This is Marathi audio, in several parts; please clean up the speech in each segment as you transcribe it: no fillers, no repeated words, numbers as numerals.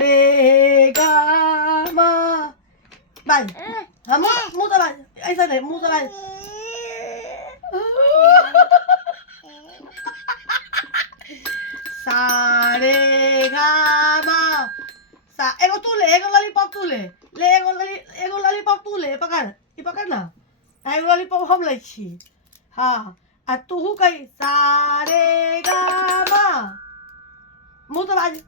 रे गा मा बाज हाँ मुंह से बाज ऐसा नहीं मुंह से बाज सा रे गा मा सा एगो तू ले एगो लॉलीपॉप तू ले एगो लॉलीपॉप तू ले पकड़ ई पकड़ ना एगो लॉलीपॉप हम लै छी हाँ आ तू कही सा रे गा मा मुंह से बाज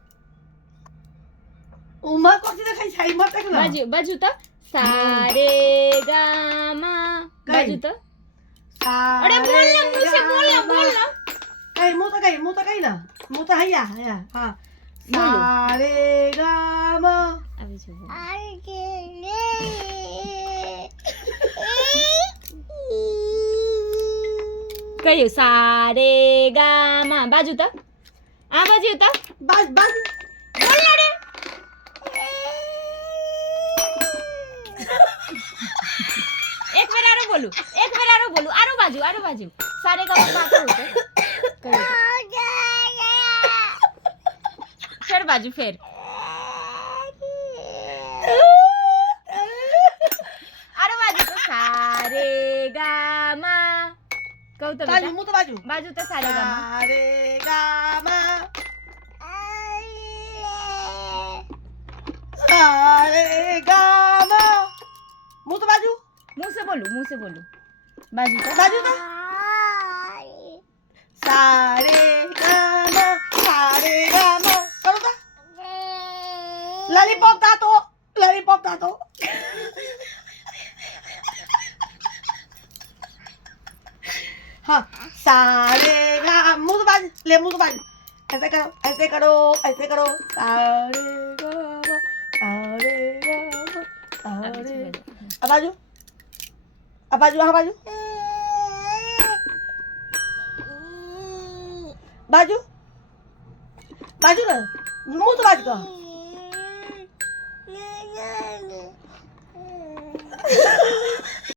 उमर कोची देखाई छै इमर तक ना बाजू तो सा रे गा मा बाजू तो अरे बोल ना मुंह से बोल ना कहीं मुंह तो कहीं ना मुंह तो हैया हाँ सा रे गा मा अभी जो कहियो सा रे गा मा बाजू तो आ बाजू तो बाज बाज बोल ना रे एक बार आरो बोलू आरो बाजू सारे का बात होते फिर बाजू फिर आरो बाजू तो सारे गा मा कहू तो बाजू मुंह तो बाजू तो सारे गा मा रे गा मा सा रे गा मा मुंह तो बाजू मुंह से बोलू बाजू तो सा रे गा मा करो तो लॉलीपॉप था तो हाँ सा रे गा मुंह तो बाज ऐसे करो सा रे गा मा सा रे गा मा सा रे अब बाजू हाँ बाजू ना मुंह तो बाज का